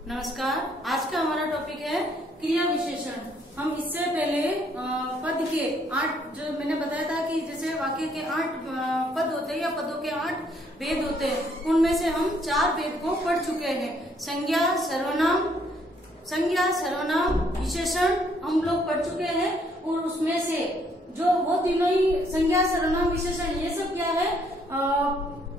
नमस्कार। आज का हमारा टॉपिक है क्रिया विशेषण। हम इससे पहले पद के 8 जो मैंने बताया था कि जैसे वाक्य के 8 पद होते हैं या पदों के 8 भेद होते हैं, उनमें से हम 4 भेद को पढ़ चुके हैं। संज्ञा, सर्वनाम, विशेषण हम लोग पढ़ चुके हैं। और उसमें से जो वो तीनों ही संज्ञा, सर्वनाम, विशेषण ये सब क्या है,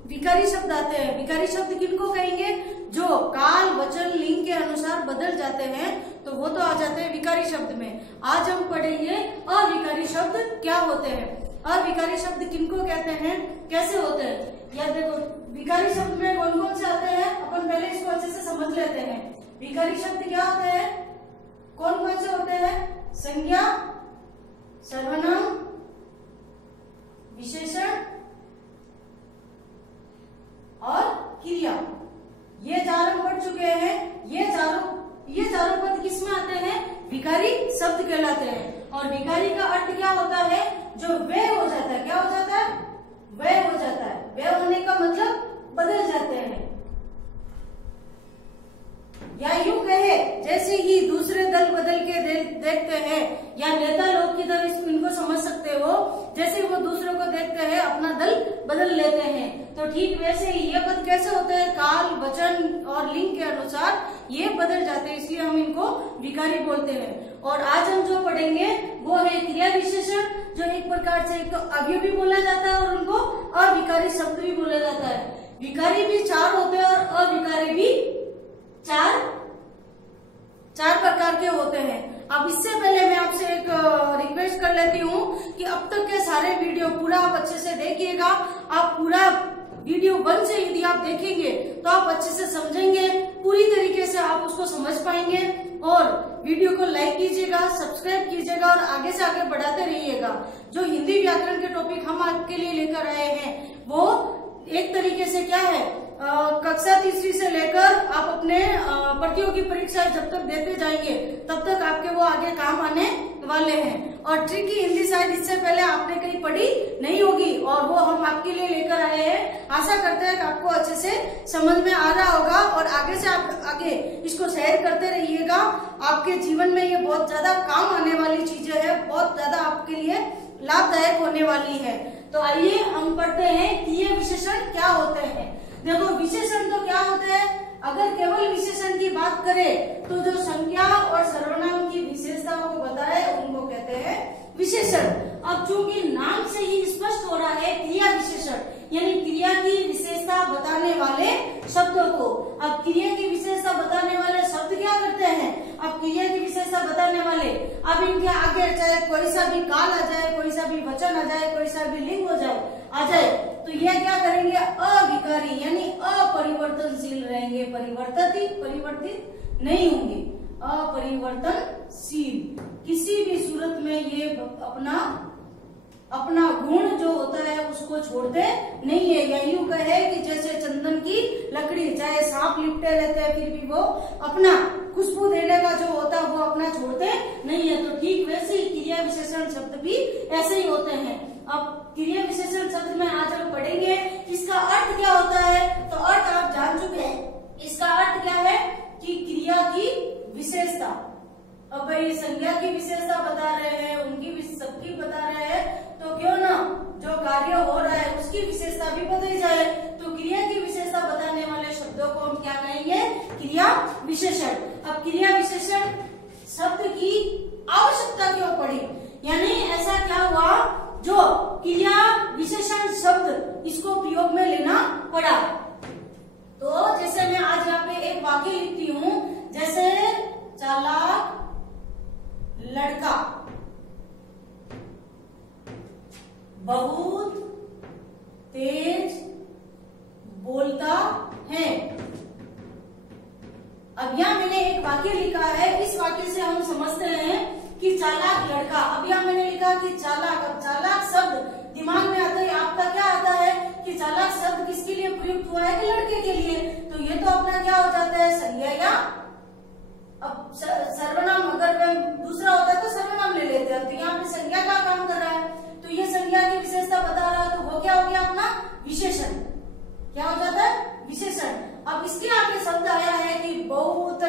विकारी शब्द आते हैं। विकारी शब्द किनको कहेंगे? जो काल, वचन, लिंग के अनुसार बदल जाते हैं, तो वो तो आ जाते हैं विकारी शब्द में। आज हम पढ़ेंगे अविकारी शब्द क्या होते हैं। अविकारी शब्द किनको कहते हैं, कैसे होते हैं। या देखो, विकारी शब्द में कौन कौन से आते हैं, अपन पहले इसको अच्छे से समझ लेते हैं। विकारी शब्द क्या होते हैं, कौन कौन से होते हैं? संज्ञा, सर्वनाम, विशेषण और क्रिया। ये 4 हम पढ़ चुके हैं। ये चारों पद किस में आते हैं? विकारी शब्द कहलाते हैं। और विकारी का अर्थ क्या होता है? जो वे हो जाता है। क्या हो जाता है? वे हो जाता है। वे होने का मतलब बदल जाते हैं। या यूं कहे, जैसे ही दूसरे दल बदल के देखते हैं, या नेता लोग की तरह इनको समझ सकते हो, जैसे वो दूसरों को देखते हैं अपना दल बदल लेते हैं। तो ठीक वैसे ही ये पद कैसे होते हैं? काल, वचन और लिंग के अनुसार ये बदल जाते हैं, इसलिए हम इनको विकारी बोलते हैं। और आज हम जो पढ़ेंगे वो है क्रिया विशेषण, जो एक प्रकार से एक अवयव भी बोला जाता है और उनको अविकारी शब्द भी बोला जाता है। विकारी भी 4 होते हैं और अविकारी भी चार प्रकार के होते हैं। अब इससे पहले मैं आपसे एक रिक्वेस्ट कर लेती हूँ कि अब तक के सारे वीडियो पूरा आप अच्छे से देखिएगा। आप पूरा वीडियो 1 से यदि आप देखेंगे तो आप अच्छे से समझेंगे, पूरी तरीके से आप उसको समझ पाएंगे। और वीडियो को लाइक कीजिएगा, सब्सक्राइब कीजिएगा और आगे से आगे बढ़ाते रहिएगा। जो हिंदी व्याकरण के टॉपिक हम आपके लिए लेकर आए हैं, वो एक तरीके से क्या है, कक्षा 3वीं से लेकर आप अपने प्रतियोगी परीक्षा जब तक देते जाएंगे तब तक आपके वो आगे काम आने वाले हैं। और ट्रिकी हिंदी शायद इससे पहले आपने कहीं पढ़ी नहीं होगी, और वो हम आपके लिए लेकर आए हैं। आशा करते हैं कि आपको अच्छे से समझ में आ रहा होगा और आगे से आप आगे इसको शेयर करते रहिएगा। आपके जीवन में ये बहुत ज्यादा काम आने वाली चीजें हैं, बहुत ज्यादा आपके लिए लाभदायक होने वाली है। तो आइए हम पढ़ते हैं कि ये विशेषण क्या होते हैं। देखो, विशेषण तो क्या होते हैं? अगर केवल विशेषण की बात करें तो जो संज्ञा और सर्वनाम की विशेषताओं को बताए उनको कहते हैं विशेषण। अब चूंकि नाम से ही स्पष्ट हो रहा है क्रिया विशेषण, यानी क्रिया की विशेषता बताने वाले शब्दों को। अब क्रिया की विशेषता बताने वाले शब्द क्या करते हैं? अब क्रिया की विशेषता बताने वाले, अब इनके आगे चाहे कोई सा भी काल आ जाए, कोई सा भी वचन आ जाए, कोई सा भी लिंग आ जाए, तो ये क्या करेंगे? अविकारी यानी अपरिवर्तनशील रहेंगे। परिवर्तित नहीं होंगे, अपरिवर्तनशील। किसी भी सूरत में ये अपना गुण जो होता है उसको छोड़ते नहीं है। या यूं कहे कि जैसे चंदन की लकड़ी, चाहे सांप लिपटे रहते हैं फिर भी वो अपना खुशबू देने का जो होता है वो अपना छोड़ते नहीं है। तो ठीक वैसे ही क्रिया विशेषण शब्द भी ऐसे ही होते हैं। अब क्रिया विशेषण शब्द में आज हम पढ़ेंगे इसका अर्थ क्या होता है। तो अर्थ आप जान चुके हैं। इसका अर्थ क्या है कि क्रिया की विशेषता। अब भाई संज्ञा की विशेषता बता रहे हैं, उनकी सबकी बता रहे हैं, तो क्यों ना जो कार्य हो रहा है उसकी विशेषता भी बताई जाए। तो क्रिया की विशेषता बताने वाले शब्दों को हम क्या कहेंगे? क्रिया विशेषण। अब क्रिया विशेषण शब्द की आवश्यकता क्यों पड़ी, यानी ऐसा क्या हुआ जो क्रिया विशेषण शब्द इसको प्रयोग में लेना पड़ा। तो जैसे मैं आज यहाँ पे एक वाक्य लिखती हूँ, जैसे चालाक लड़का बहुत तेज बोलता है। अब यहाँ मैंने एक वाक्य लिखा है, इस वाक्य से हम समझते हैं कि चालाक लड़का। अब यहाँ मैंने लिखा कि चालाक। अब चालाक शब्द दिमाग में आता है, आपका क्या आता है कि चालाक शब्द किसके लिए प्रयुक्त हुआ है? कि लड़के के लिए। तो ये तो अपना क्या हो जाता है? संज्ञा। या अब सर्वनाम अगर दूसरा होता है तो सर्वनाम ले लेते हैं, तो यहाँ पे संज्ञा का काम कर रहा है, तो ये संज्ञा की विशेषता बता रहा है, तो वो क्या हो गया? अपना विशेषण। क्या हो जाता है? विशेषण। अब इसके आगे शब्द आया है कि बहुत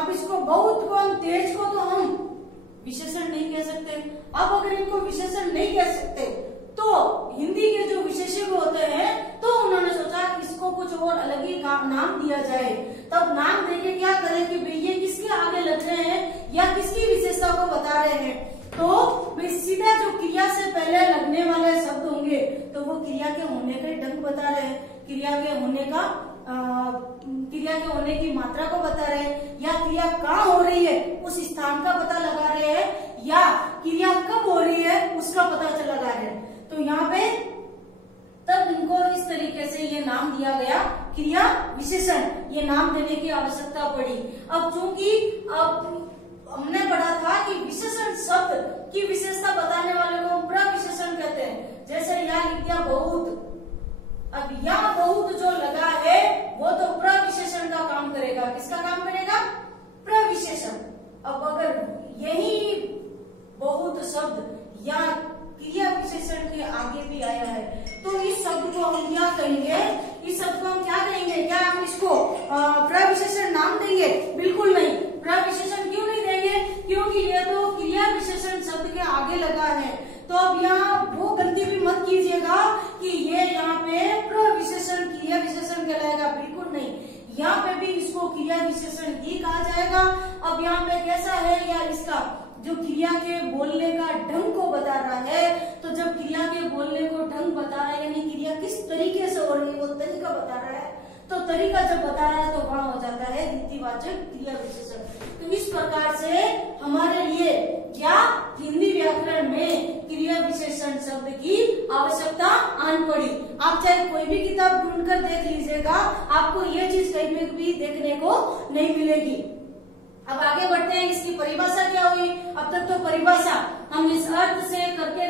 अब इसको बहुत को हम तेज को तो हम विशेषण नहीं कह सकते। अब अगर इनको विशेषण नहीं कह सकते तो हिंदी के जो विशेषज्ञ होते हैं तो उन्होंने सोचा कि इसको कुछ और अलग ही नाम दिया जाए। तब नाम देके क्या करें कि भाई ये किसके आगे लग रहे हैं या किसकी विशेषता को बता रहे हैं। तो भाई सीधा जो क्रिया से पहले लगने वाले शब्द होंगे तो वो क्रिया के होने का ढंग बता रहे हैं, क्रिया के होने की मात्रा को बता रहे हैं, या क्रिया कहाँ हो रही है उस स्थान का पता लगा रहे हैं, या क्रिया कब हो रही है उसका पता लगा रहे हैं। तो यहाँ पे तब इनको इस तरीके से ये नाम दिया गया क्रिया विशेषण, ये नाम देने की आवश्यकता पड़ी। अब चूंकि अब हमने पढ़ा था कि विशेषण शब्द की विशेषता बताने वाले को हम प्रविशेषण कहते हैं। जैसे यहाँ लिख दिया बहुत, अब यह बहुत जो लगा है वो तो प्रविशेषण का काम करेगा। किसका काम करेगा? प्रविशेषण। अब अगर यही बहुत शब्द या क्रिया विशेषण के आगे भी आया है तो इस शब्द को हम क्या कहेंगे? इस शब्द को हम क्या कहेंगे? क्या हम इसको प्रविशेषण नाम देंगे? बिल्कुल नहीं। प्रविशेषण क्यों नहीं देंगे? क्योंकि ये तो क्रिया विशेषण शब्द के आगे लगा है। तो अब यहाँ वो गलती भी मत कीजिएगा कि ये यहाँ पे प्रविशेषण क्रिया विशेषण कहलाएगा, बिल्कुल नहीं। यहाँ पे भी इसको क्रिया विशेषण ही कहा जाएगा। अब यहाँ पे कैसा है या इसका जो क्रिया के बोलने का ढंग को बता रहा है, तो जब क्रिया के बोलने को ढंग बता रहा है यानी क्रिया किस तरीके से हो रही है वो तरीका बता रहा है, तो तरीका जब बता रहा है तो वहां हो जाता है रीतिवाचक क्रिया विशेषण। तो इस प्रकार से हमारे लिए क्या हिंदी व्याकरण में क्रिया विशेषण शब्द की आवश्यकता आन पड़ी। आप चाहे कोई भी किताब ढूंढकर देख लीजिएगा, आपको ये चीज कहीं पे भी देखने को नहीं मिलेगी। अब आगे बढ़ते हैं, इसकी परिभाषा क्या हुई? अब तक तो परिभाषा हम इस अर्थ से करके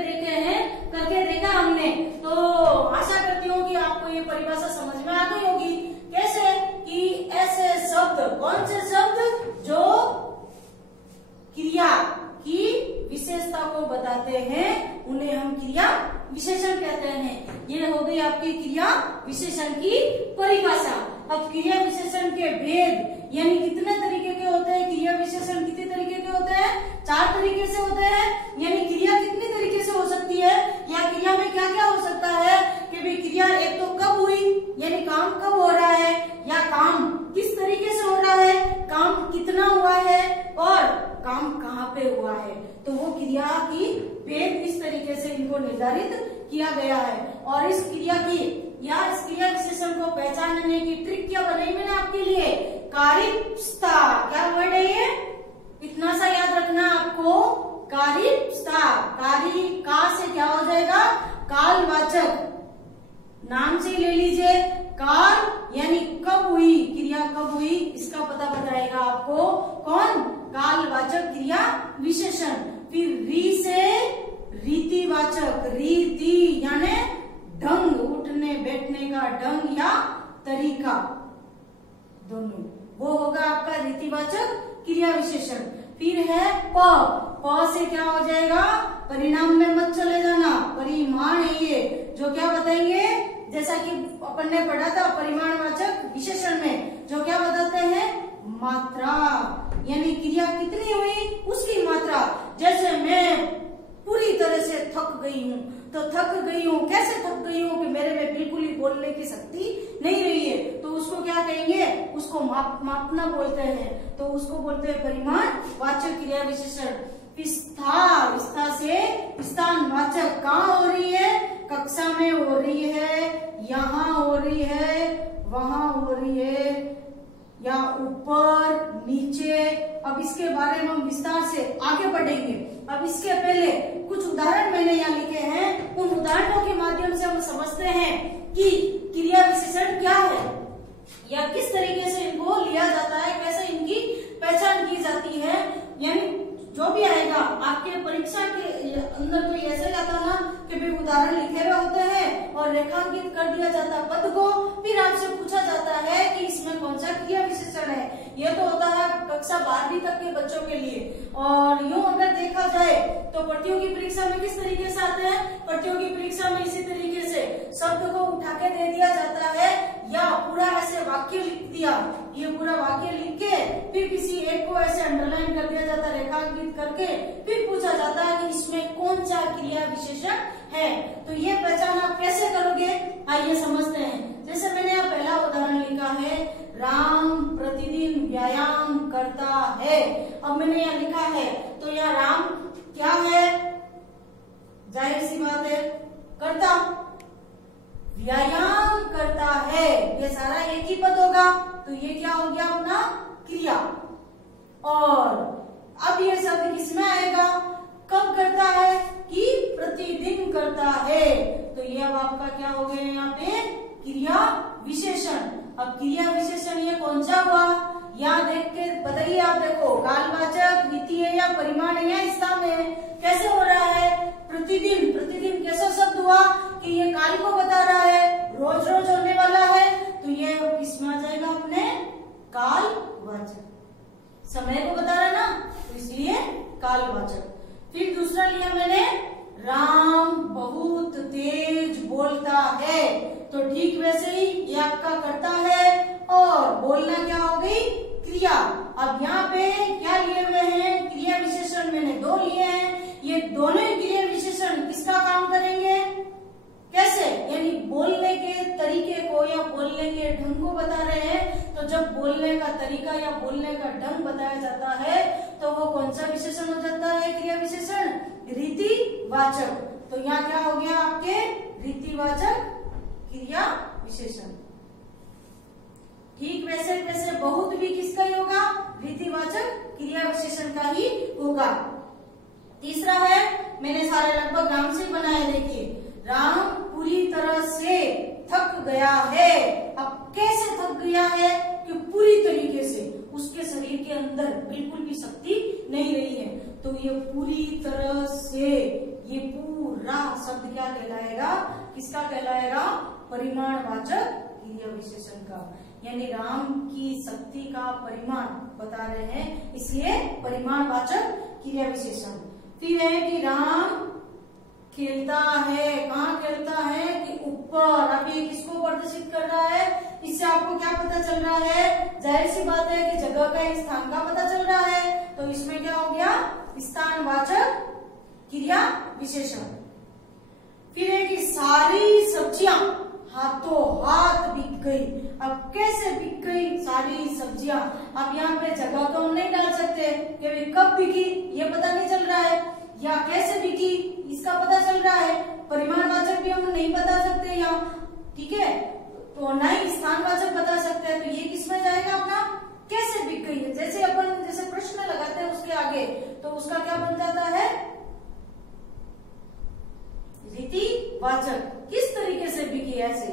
देखा हमने, तो आशा करती हूँ कि आपको ये परिभाषा समझ में आ गई होगी। कैसे कि ऐसे शब्द, कौन से शब्द जो क्रिया की विशेषता को बताते हैं उन्हें हम क्रिया विशेषण कहते हैं। ये हो गई आपकी क्रिया विशेषण की परिभाषा। अब क्रिया विशेषण के भेद यानी कितने तरीके के होते हैं? क्रिया विशेषण कितने तरीके के होते हैं? 4 तरीके से होते हैं। यानी क्रिया कितनी तरीके से हो सकती है या क्रिया में क्या क्या हो सकता है कि भाई क्रिया एक तो कब हुई यानी काम कब हो रहा है, या काम किस तरीके से हो रहा है, काम कितना हुआ है और काम कहाँ पे हुआ है। तो वो क्रिया की भेद इस तरीके से इनको निर्धारित किया गया है। और इस क्रिया की या इस क्रिया विशेषण को पहचानने की ट्रिक क्या बनाई मैंने आपके लिए? कारिप्स्ता। क्या वर्ड है ये? इतना सा याद रखना आपको, कारिप्स्ता। कारी का से क्या हो जाएगा? कालवाचक। नाम से ले लीजिए, काल यानी कब हुई, क्रिया कब हुई इसका पता बताएगा आपको कौन? कालवाचक क्रिया विशेषण। फिर री से रीतिवाचक, रीति यानी ढंग, उठने बैठने का ढंग या तरीका, दोनों वो होगा आपका रीतिवाचक क्रिया विशेषण। फिर है प से क्या हो जाएगा? परिणाम में मत चले जाना, परिमाण है ये, जो क्या बताएंगे? जैसा कि अपन ने पढ़ा था परिमाणवाचक विशेषण में, जो क्या बताते हैं? मात्रा, यानी क्रिया कितनी हुई उसकी मात्रा। जैसे मैं पूरी तरह से थक गई हूँ, तो थक गई हूँ, कैसे थक गई हूँ कि मेरे में बिल्कुल ही बोलने की शक्ति नहीं रही है, तो उसको क्या कहेंगे? उसको मापना बोलते हैं, तो उसको बोलते हैं परिमाणवाचक क्रिया विशेषण। विस्तार, विस्तार से विस्तारवाचक, कहाँ हो रही है? कक्षा में हो रही है, यहाँ हो रही है, वहां हो रही है, या ऊपर नीचे। अब इसके बारे में हम विस्तार से आगे बढ़ेंगे। अब इसके पहले कुछ उदाहरण मैंने यहाँ लिखे हैं, उन उदाहरणों के माध्यम से हम समझते हैं कि क्रिया विशेषण क्या है या किस तरीके से इनको लिया जाता है, कैसे इनकी पहचान की जाती है। यानी जो भी आएगा आपके परीक्षा के अंदर तो ऐसे आता ना कि भाई उदाहरण लिखे हुए होते हैं और रेखांकित कर दिया जाता पद को, फिर आपसे पूछा जाता है कि इसमें कौन सा क्रिया विशेषण है। यह तो होता है कक्षा 12 आदि तक के बच्चों के लिए। और यूं अगर देखा जाए तो प्रतियोगी परीक्षा में किस तरीके से आते हैं, प्रतियोगी परीक्षा में इसी तरीके से शब्द को उठा के दे दिया जाता है या पूरा ऐसे वाक्य लिख दिया, ये पूरा वाक्य लिख के फिर किसी एक को ऐसे अंडरलाइन कर दिया जाता है, रेखांकित करके फिर पूछा जाता है कि इसमें कौन सा क्रिया विशेषण है। तो ये पहचान आप कैसे करोगे, आइए समझते हैं। जैसे मैंने यहाँ पहला उदाहरण लिखा है, राम प्रतिदिन व्यायाम करता है। अब मैंने यहाँ लिखा है तो यहाँ राम क्या है, जाहिर सी बात है करता, व्यायाम करता है, ये सारा एक ही पद होगा, तो ये क्या हो गया अपना क्रिया। और अब ये शब्द किसमें आएगा, कब करता है कि प्रतिदिन करता है, तो ये अब आपका क्या हो गया यहाँ पे क्रिया विशेषण। अब क्रिया विशेषण ये कौन सा हुआ, यहाँ देख के बताइए आप, देखो कालवाचक, रीति है या परिमाण है या स्थान है, कैसे हो रहा है, प्रतिदिन, प्रतिदिन कैसा शब्द हुआ कि ये काल को बता रहा है, रोज रोज होने वाला है, तो ये किसमें आ जाएगा अपने कालवाचक, समय को बता रहा है ना, तो इसलिए कालवाचक। फिर दूसरा लिया मैंने, राम बहुत तेज बोलता है, तो ठीक वैसे ही ये आपका करता है और बोलना क्या हो गई क्रिया। अब यहाँ पे क्या लिए हुए हैं, क्रिया विशेषण मैंने दो लिए हैं, ये दोनों क्रिया विशेषण किसका काम करेंगे, कैसे, यानी बोलने के तरीके को या बोलने के ढंग को बता रहे हैं। तो जब बोलने का तरीका या बोलने का ढंग बताया जाता है तो वो कौन सा विशेषण हो जाता है, क्रिया विशेषण, रीतिवाचक। तो यहाँ क्या हो गया आपके रीतिवाचक क्रिया विशेषण। ठीक वैसे वैसे बहुत भी किसका ही होगा, रीतिवाचक क्रिया विशेषण का ही होगा। तीसरा है, मैंने सारे लगभग नाम से बनाए, देखिए राम पूरी तरह से थक गया है। अब कैसे थक गया है कि पूरी तरीके से उसके शरीर के अंदर बिल्कुल भी शक्ति नहीं रही है, तो ये पूरी तरह से, ये पूरा शब्द क्या कहलाएगा, किसका कहलाएगा, परिमाणवाचक क्रिया विशेषण का, यानी राम की शक्ति का परिमाण बता रहे हैं, इसलिए परिमाणवाचक क्रिया विशेषण। फिर है कि राम खेलता है, कहाँ खेलता है कि ऊपर। अब ये किसको प्रदर्शित कर रहा है, इससे आपको क्या पता चल रहा है, जाहिर सी बात है कि जगह का, स्थान का पता चल रहा है, तो इसमें क्या हो गया स्थानवाचक क्रिया विशेषण। फिर है कि सारी सब्जियां हाथों हाथ बिक गई। अब कैसे बिक गई सारी सब्जियां, अब यहाँ पे जगह तो हम नहीं डाल सकते कि कब बिकी, ये पता नहीं चल रहा है, या कैसे बिकी इसका पता चल रहा है, परिमाणवाचक भी हम नहीं बता सकते यहाँ, ठीक है, तो ना ही स्थानवाचक बता सकते हैं, तो ये किसमें जाएगा अपना कैसे बिक गई है। जैसे अपन जैसे प्रश्न लगाते हैं उसके आगे, तो उसका क्या बन जाता है, रीतिवाचक, किस तरीके से बिकी, ऐसे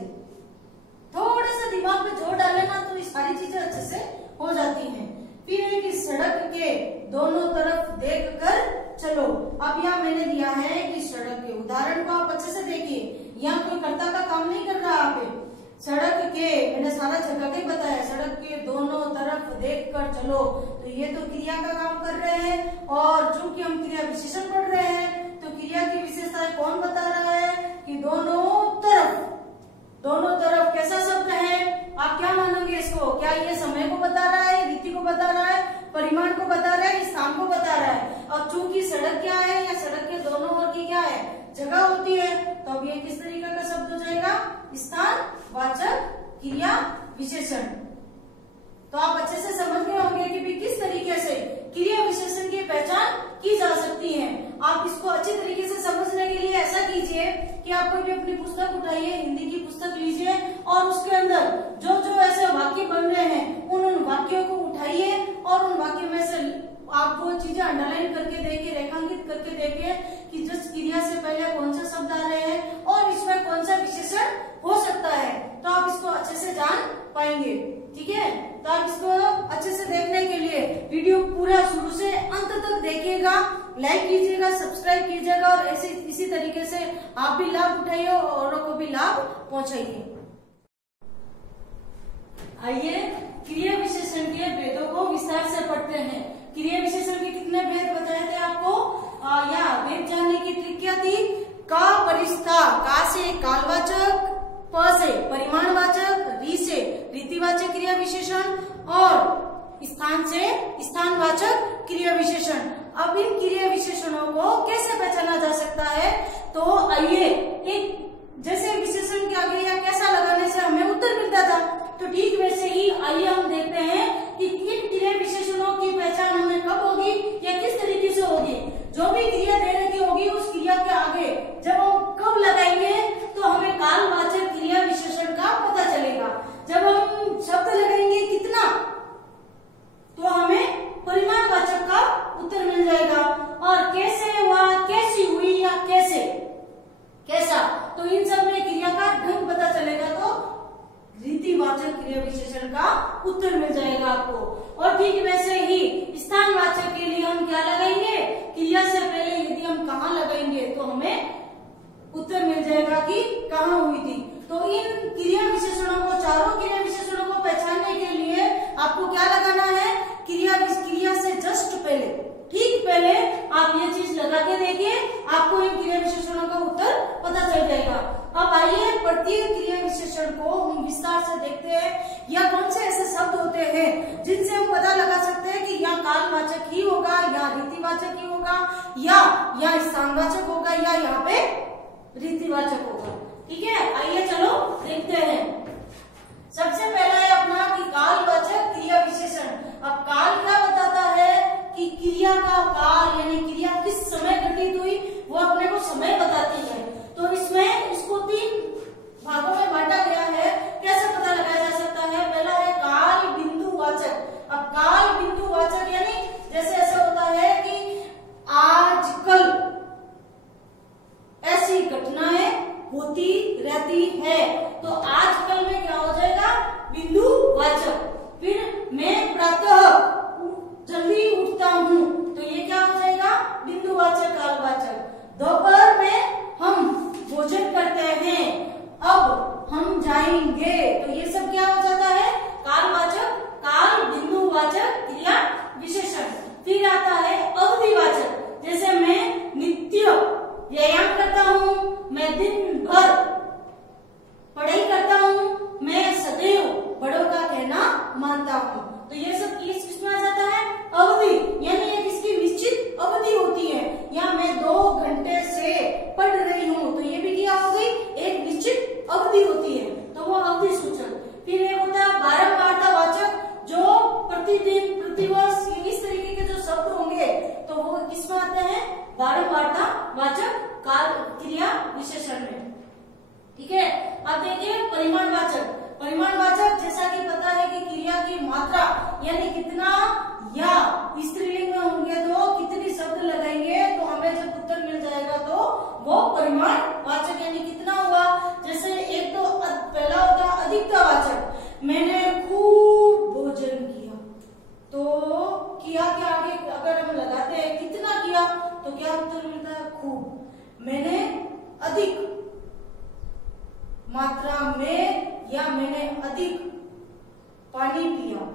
थोड़ा सा दिमाग में जोर डाले ना तो ये सारी चीजें अच्छे से हो जाती हैं। फिर है कि सड़क के दोनों तरफ देखकर चलो। अब यहाँ मैंने दिया है कि सड़क के उदाहरण को आप अच्छे से देखिए, यहाँ कोई कर्ता का काम नहीं कर रहा, आप सड़क के, मैंने सारा जगह के बताया, सड़क के दोनों तरफ देखकर चलो, तो ये तो क्रिया का काम कर रहे हैं। और चूंकि हम क्रिया विशेषण पढ़ रहे हैं तो क्रिया की विशेषताएं कौन बता रहा है कि दोनों तरफ, दोनों तरफ कैसा शब्द है, आप क्या मानोगे इसको, क्या ये समय को बता रहा है, रीति को बता रहा है, परिमाण को बता रहा है, स्थान को बता रहा है। और चूंकि सड़क क्या है, या सड़क के दोनों ओर की क्या है, जगह होती है, तो अब ये किस तरीके का शब्द हो जाएगा, स्थानवाचक क्रिया विशेषण। तो आप अच्छे से समझ गए होंगे कि भी किस तरीके से क्रिया विशेषण की पहचान की जा सकती है। आप इसको अच्छे तरीके से समझने के लिए ऐसा कीजिए कि आप कोई भी अपनी पुस्तक उठाइए, हिंदी की पुस्तक लीजिए और उसके अंदर जो जो ऐसे वाक्य बन रहे हैं उन वाक्यों को उठाइए और उन वाक्यों में से आप वो चीजें अंडरलाइन करके देखिए, रेखांकित करके देखिए कि जिस क्रिया से पहले कौन सा शब्द आ रहे हैं और इसमें कौन सा विशेषण हो सकता है, तो आप इसको अच्छे से जान पाएंगे। ठीक है, तो आप इसको अच्छे से देखने के लिए वीडियो पूरा शुरू से अंत तक देखिएगा, लाइक कीजिएगा, सब्सक्राइब कीजिएगा और ऐसे इसी तरीके से आप भी लाभ उठाइए और औरों को भी लाभ पहुंचाइए। आइए क्रिया विशेषण के भेदों को विस्तार से पढ़ते हैं। क्रिया विशेषण के कितने भेद बताए थे आपको? या भेद जानने की ट्रिक क्या थी? का परिस्था, का से कालवाचक, प से परिमाणवाचक, री से रीतिवाचक क्रिया विशेषण और स्थान से स्थानवाचक क्रिया विशेषण। अब इन क्रिया विशेषणों को कैसे पहचाना जा सकता है? तो आइए, एक जैसे विशेषण के आगे या कैसा लगाने से हमें उत्तर मिलता था, तो ठीक वैसे ही आइए हम देखते हैं कि किन क्रिया विशेषणों की पहचान हमें कब होगी या किस तरीके से होगी। जो भी क्रिया देने की होगी उस क्रिया के आगे जब हम कब लगाएंगे तो हमें कालवाचक क्रिया विशेषण का पता चलेगा। जब हम शब्द लगाएंगे कितना तो हमें परिमाणवाचक का उत्तर मिल जाएगा। और कैसे हुआ, कैसी हुई या कैसे, कैसा, तो इन सब में क्रिया का ढंग पता चलेगा तो रीतिवाचक क्रिया विशेषण का उत्तर मिल जाएगा आपको। और ठीक वैसे ही स्थानवाचक के लिए हम क्या लगाएंगे? क्रिया से पहले यदि हम कहाँ लगाएंगे तो हमें उत्तर मिल जाएगा कि कहाँ हुई थी। तो इन क्रिया विशेषणों को, चारों क्रिया विशेषणों को पहचानने के लिए आपको क्या लगाना है? क्रिया से जस्ट पहले, ठीक पहले आप ये चीज लगा के देखिए, आपको इन क्रिया विशेषणों का उत्तर पता चल जाएगा। अब आइए प्रत्येक क्रिया विशेषण को हम विस्तार से देखते हैं। या कौन से ऐसे शब्द होते हैं जिनसे हम पता लगा सकते हैं कि या कालवाचक ही होगा, या रीतिवाचक ही होगा, या स्थानवाचक होगा, या यहाँ पे रीतिवाचक होगा। ठीक है, आइए चलो देखते हैं। सबसे पहला है अपना कि कालवाचक क्रिया विशेषण। अब काल क्या बताता है कि क्रिया का काल, यानी क्रिया किस समय घटित हुई वो अपने को समय बताती है। तो इसमें इसको 3 भागों में बांटा गया है। कैसे पता लगाया जा सकता है? पहला है काल बिंदुवाचक। अब काल बिंदुवाचक यानी जैसे ऐसा होता है कि आजकल ऐसी घटनाएं होती रहती है, तो आजकल में क्या हो जाएगा? बिंदुवाचक। फिर मैं प्रातः जल्दी उठता हूँ, तो ये क्या हो जाएगा? बिंदुवाचक कालवाचक। दोपहर में हम भोजन करते हैं, अब हम जाएंगे, तो ये सब क्या हो जाता है? कालवाचक, काल बिंदुवाचक क्रिया विशेषण। फिर आता है अवधिवाचक। जैसे मैं नित्य व्यायाम करता हूँ, मैं दिन भर पढ़ाई करता हूँ, मैं सदैव बड़ों का कहना मानता हूँ। तो ये सब किसमें आ जाता है? अवधि, यानी एक इसकी निश्चित अवधि होती है। या मैं 2 घंटे से पढ़ रही हूँ, तो ये भी क्या हो गई? एक निश्चित अवधि होती है, तो वो अवधि सूचक। फिर एक होता है बारंबारतावाचक, जो प्रतिदिन, प्रतिवर्ष, इस तरीके के जो शब्द होंगे तो वो किसमें आते हैं? बारंबारतावाचक काल क्रिया विशेषण में। ठीक है, अब देखिए परिमाणवाचक। परिमाणवाचक जैसा कि पता है कि क्रिया की मात्रा यानी कितना, या स्त्रीलिंग में होंगे तो कितनी शब्द लगाएंगे तो हमें जब उत्तर मिल जाएगा तो वो परिमाणवाचक यानी कितना हुआ। जैसे एक तो पहला होता है अधिकतावाचक। मैंने खूब भोजन किया, तो किया के आगे अगर हम लगाते हैं कितना किया तो क्या उत्तर मिलता है? खूब। मैंने अधिक मात्रा में, या मैंने अधिक पानी पिया।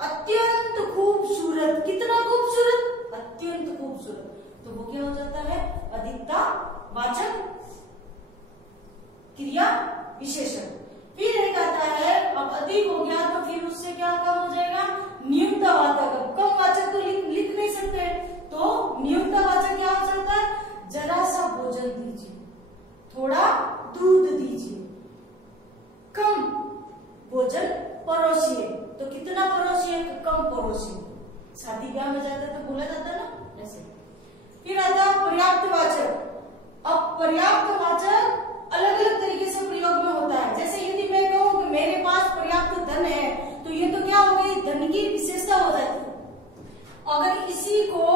अत्यंत खूबसूरत, कितना खूबसूरत? अत्यंत खूबसूरत, तो वो क्या हो जाता है? अधिकतावाचक क्रिया विशेषण। फिर एक आता है, अब अधिक हो गया तो फिर उससे क्या कम हो जाएगा? न्यूनतावाचक। कम वाचक तो लिख नहीं सकते, तो न्यूनतावाचक क्या हो सकता है? जरा सा भोजन दीजिए, थोड़ा दूध दीजिए, कम भोजन परोसिए। तो कितना परोसिए? कम परोसिए। शादी ब्याह में जाते तो बोला जाता ना ऐसे। फिर आता है पर्याप्तवाचक। अब पर्याप्तवाचक अलग अलग तरीके से प्रयोग में होता है। जैसे यदि मैं कहूँ कि मेरे पास पर्याप्त धन है, तो ये तो क्या हो गई? धन की विशेषता हो जाती है। अगर इसी को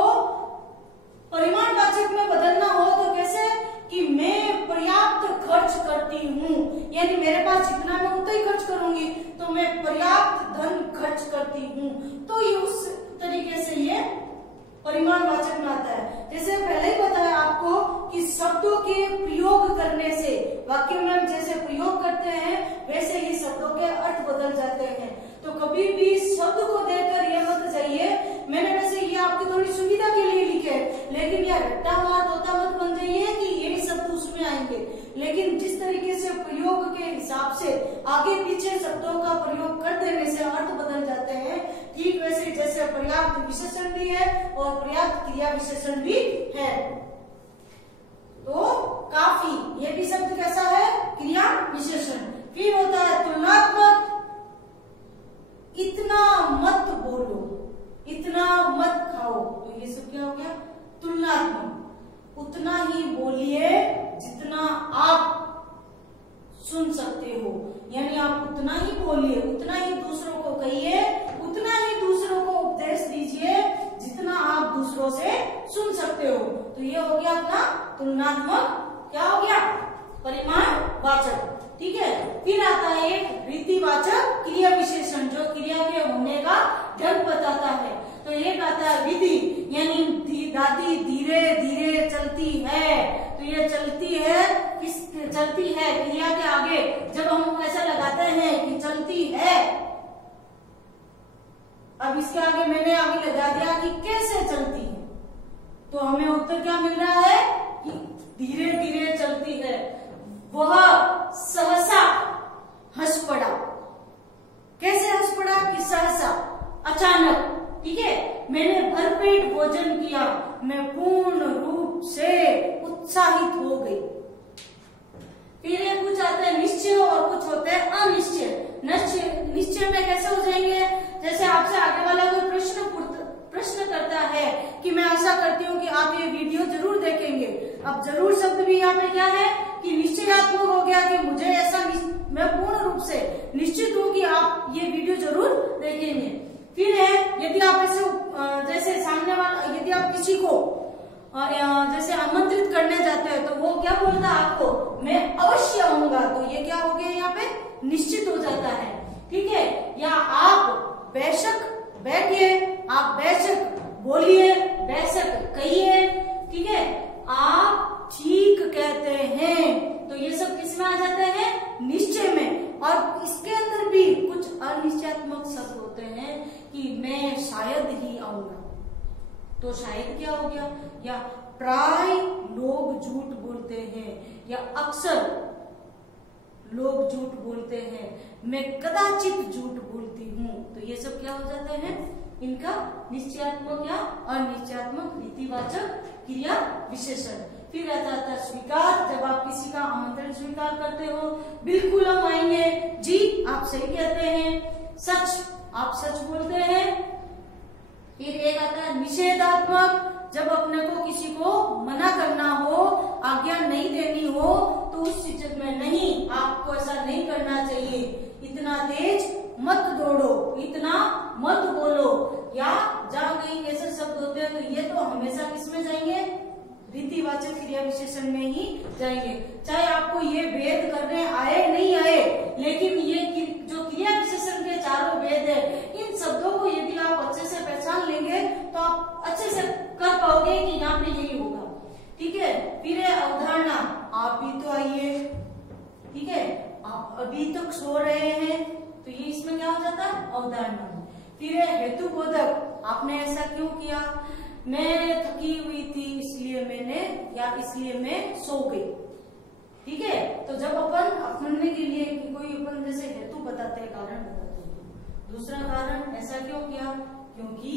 परिमाणवाचक में बदलना हो तो कैसे? कि मैं पर्याप्त खर्च करती हूँ, यानी मेरे पास जितना मैं उतना ही खर्च करूंगी, तो मैं पर्याप्त धन खर्च करती हूँ। तो ये उस तरीके से ये परिमाणवाचक में आता है। जैसे पहले ही बताया आपको कि शब्दों के प्रयोग करने से, वाक्य में जैसे प्रयोग करते हैं वैसे ही शब्दों के अर्थ बदल जाते हैं। तो कभी भी शब्द को देखकर ये मत जाइए मैंने क्या रट्टामार तोता मत बन जाइए कि यही शब्द उसमें आएंगे, लेकिन जिस तरीके से प्रयोग के हिसाब से आगे पीछे शब्दों का प्रयोग कर देने से अर्थ बदल जाते हैं, ठीक वैसे जैसे पर्याप्त विशेषण भी है और पर्याप्त क्रिया विशेषण भी है। तो काफी, ये भी शब्द कैसा है, क्रिया विशेषण। फिर होता है तुलनात्मक, इतना मत बोलो, इतना मत खाओ, तो ये सब क्या हो गया, तुलनात्मक। उतना ही बोलिए जितना आप सुन सकते हो, यानी आप उतना ही बोलिए, उतना ही दूसरों को कहिए, उतना ही दूसरों को उपदेश दीजिए जितना आप दूसरों से सुन सकते हो। तो ये हो गया अपना तुलनात्मक, क्या हो गया, परिमाणवाचक। ठीक है, फिर आता है एक रीतिवाचक क्रिया विशेषण, जो क्रिया के होने का ढंग बताता है। तो एक आता है विधि, यानी दादी धीरे धीरे चलती है, तो ये चलती है, किस चलती है क्रिया के आगे जब हम ऐसा लगाते हैं कि चलती है, अब इसके आगे मैंने आगे लगा दिया कि कैसे चलती है, तो हमें उत्तर क्या मिल रहा है कि धीरे धीरे चलती है। वह सहसा हंस पड़ा, कैसे हंस पड़ा कि सहसा, अचानक। ठीक है, मैंने भरपेट भोजन किया, मैं पूर्ण रूप से उत्साहित हो गई। फिर ये कुछ आता है निश्चय और कुछ होते हैं अनिश्चय। निश्चय में कैसे हो जाएंगे, जैसे आपसे आगे वाला कोई प्रश्न करता है कि मैं आशा करती हूँ कि आप ये वीडियो जरूर देखेंगे। अब जरूर शब्द भी यहाँ पे क्या है कि निश्चयात्मक हो गया कि मुझे ऐसा मैं पूर्ण रूप से निश्चित हूँ कि आप ये वीडियो जरूर देखेंगे। फिर है यदि आप ऐसे जैसे सामने वाला, यदि आप किसी को जैसे आमंत्रित करने जाते हैं तो वो क्या बोलता है आपको, मैं अवश्य आऊंगा, तो ये क्या हो गया यहाँ पे, निश्चित हो जाता है। ठीक है, या आप बेशक बैठिए, आप बेशक बोलिए, बेशक कहिए। ठीक है, आप ठीक कहते हैं, तो ये सब किसमें आ जाते हैं, निश्चय में। और इसके अंदर भी कुछ अनिश्चयात्मक शब्द होते हैं कि मैं शायद ही आऊंगा, तो शायद क्या हो गया, या प्राय लोग झूठ बोलते हैं, या अक्सर लोग झूठ बोलते हैं, मैं कदाचित झूठ बोलती हूँ, तो ये सब क्या हो जाते हैं, इनका निश्चयात्मक या अनिश्चयात्मक रीतिवाचक क्रिया विशेषण। फिर आता है स्वीकार, जब आप किसी का आमंत्रण स्वीकार करते हो, बिल्कुल हम आएंगे, जी आप सही कहते हैं, सच आप सच बोलते हैं। फिर एक आता है निषेधात्मक, जब अपने को किसी को मना करना हो, आज्ञा नहीं देनी हो, तो उस चीज में नहीं, आपको ऐसा नहीं करना चाहिए, इतना तेज मत दौड़ो, इतना मत बोलो, या जहाँ कहीं ऐसे शब्द होते हैं तो ये तो हमेशा किसमें जाएंगे, रीतिवाचक क्रिया विशेषण में ही जाएंगे। चाहे आपको ये भेद करने आए नहीं आए, लेकिन ये जो क्रिया विशेषण के चारों भेद है, इन शब्दों को यदि आप अच्छे से पहचान लेंगे तो आप अच्छे से कर पाओगे कि यहाँ पे यही होगा। ठीक है, फिर है अवधारणा, आप भी तो आइए, ठीक है, आप अभी तक सो रहे हैं, तो ये इसमें क्या हो जाता है, अवधारणा। फिर है हेतुबोधक, आपने ऐसा क्यों किया, मैं थकी हुई थी इसलिए मैंने, या इसलिए मैं सो गई। ठीक है, तो जब अपन अपने के लिए कोई अपन जैसे हेतु बताते हैं, कारण बताते हैं, दूसरा कारण ऐसा क्यों किया, क्योंकि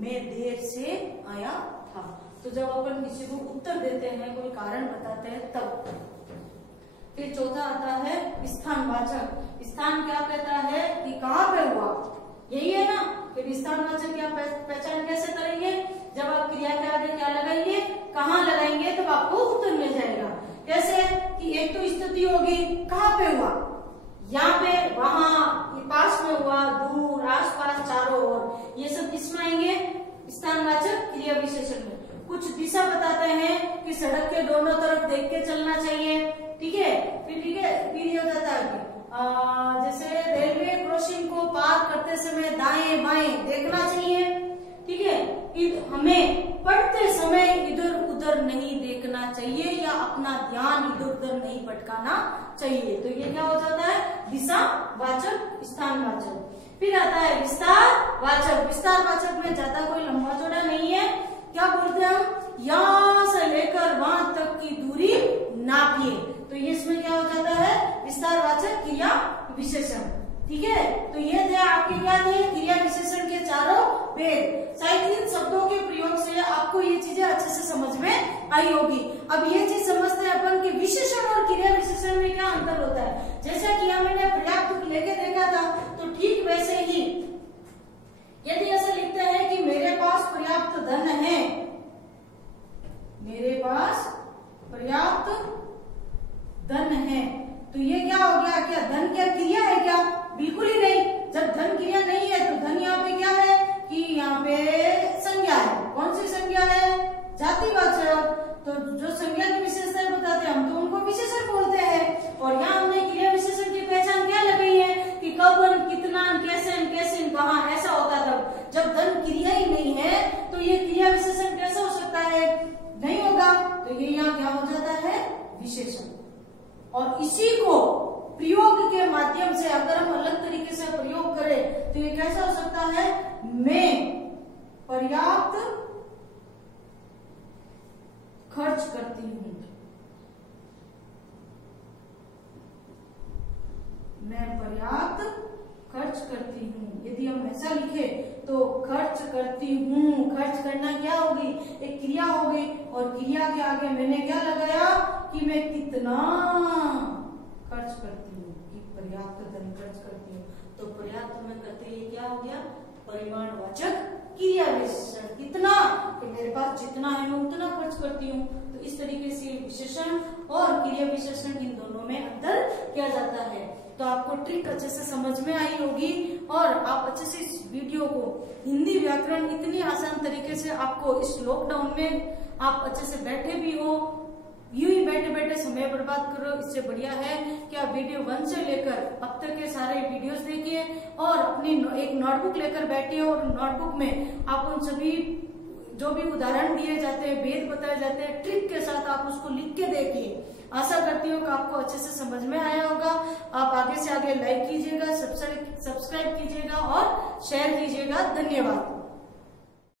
मैं देर से आया था। तो जब अपन किसी को उत्तर देते हैं, कोई कारण बताते हैं, तब। फिर चौथा आता है स्थानवाचक। स्थान क्या कहता है कि कहाँ पे हुआ, यही है ना। फिर स्थानवाचक क्या पहचान कैसे करेंगे, जब आप क्रिया के आगे क्या लगाएंगे, कहाँ लगाएंगे, तब आपको उत्तर मिल जाएगा। कैसे कि एक तो स्थिति होगी, कहाँ पे हुआ, यहाँ पे, वहां, पास में हुआ, दूर, आसपास, चारों ओर, ये सब किसमें आएंगे, स्थानवाचक क्रिया विशेषण में। कुछ दिशा बताते हैं कि सड़क के दोनों तरफ देख के चलना चाहिए। ठीक है, फिर ये हो जाता है जैसे रेलवे क्रॉसिंग को पार करते समय दाएं बाएं देखना चाहिए। ठीक है, हमें पढ़ते समय इधर उधर नहीं देखना चाहिए, या अपना ध्यान इधर उधर नहीं भटकाना चाहिए। तो ये क्या हो जाता है, दिशावाचक, स्थानवाचक। फिर आता है विस्तारवाचक। विस्तारवाचक में ज्यादा कोई लंबा चौड़ा नहीं है, क्या बोलते हैं हम, यहाँ विस्तारवाचक क्रिया विशेषण। ठीक है, तो ये थे आपके क्या थे, क्रिया विशेषण के चारों भेद। शायद इन शब्दों के प्रयोग से आपको ये चीजें अच्छे से समझ में आई होगी। अब ये चीज समझते हैं अपन कि विशेषण और क्रिया विशेषण में क्या अंतर होता है। जैसा कि मैंने पर्याप्त लेके देखा था, तो ठीक वैसे ही यदि ऐसा लिखते हैं कि मेरे पास पर्याप्त धन है, मेरे पास पर्याप्त धन है, तो ये क्या हो गया, क्या धन क्या क्रिया है क्या? बिल्कुल ही नहीं। जब धन क्रिया नहीं है तो धन यहाँ पे क्या है कि यहाँ पे संज्ञा है। कौन सी संज्ञा है? जातिवाचक। तो जो संज्ञा की विशेषताएं बताते हैं हम तो उनको विशेषण बोलते हैं। और यहाँ हमने क्रिया विशेषण की पहचान क्या लगाई है कि कब, कितना, कैसे, कैसे, कहाँ, ऐसा होता तब। जब धन क्रिया ही नहीं है तो ये क्रिया विशेषण कैसा हो सकता है? नहीं होगा। तो ये यहाँ क्या हो जाता है? विशेषण। और इसी को प्रयोग के माध्यम से अगर हम अलग तरीके से प्रयोग करें तो ये कैसा हो सकता है? मैं पर्याप्त खर्च करती हूं, मैं पर्याप्त खर्च करती हूँ। यदि हम ऐसा लिखे तो खर्च करती हूँ, खर्च करना क्या होगी? एक क्रिया हो गई। और क्रिया के आगे मैंने क्या लगाया कि मैं कितना खर्च करती हूँ, कि पर्याप्त धन खर्च करती हूँ। तो पर्याप्त में करते ही क्या हो गया? परिमाणवाचक क्रिया विशेषण। कितना कि मेरे पास जितना है मैं उतना खर्च करती हूँ। तो इस तरीके से विशेषण और क्रिया विशेषण इन दोनों में अंतर किया जाता है। तो आपको ट्रिक अच्छे से समझ में आई होगी और आप अच्छे से इस वीडियो को हिंदी व्याकरण इतनी आसान तरीके से आपको इस लॉकडाउन में आप अच्छे से बैठे भी हो, यूं ही बैठे बैठे समय बर्बाद करो, इससे बढ़िया है कि आप वीडियो 1 से लेकर अब तक के सारे वीडियोस देखिए और अपनी एक नोटबुक लेकर बैठिए और नोटबुक में आप उन सभी जो भी उदाहरण दिए जाते हैं, भेद बताए जाते हैं, ट्रिक के साथ आप उसको लिख के देखिए। आशा करती हूँ कि आपको अच्छे से समझ में आया होगा। आप आगे से आगे लाइक कीजिएगा, सब्सक्राइब कीजिएगा और शेयर कीजिएगा। धन्यवाद।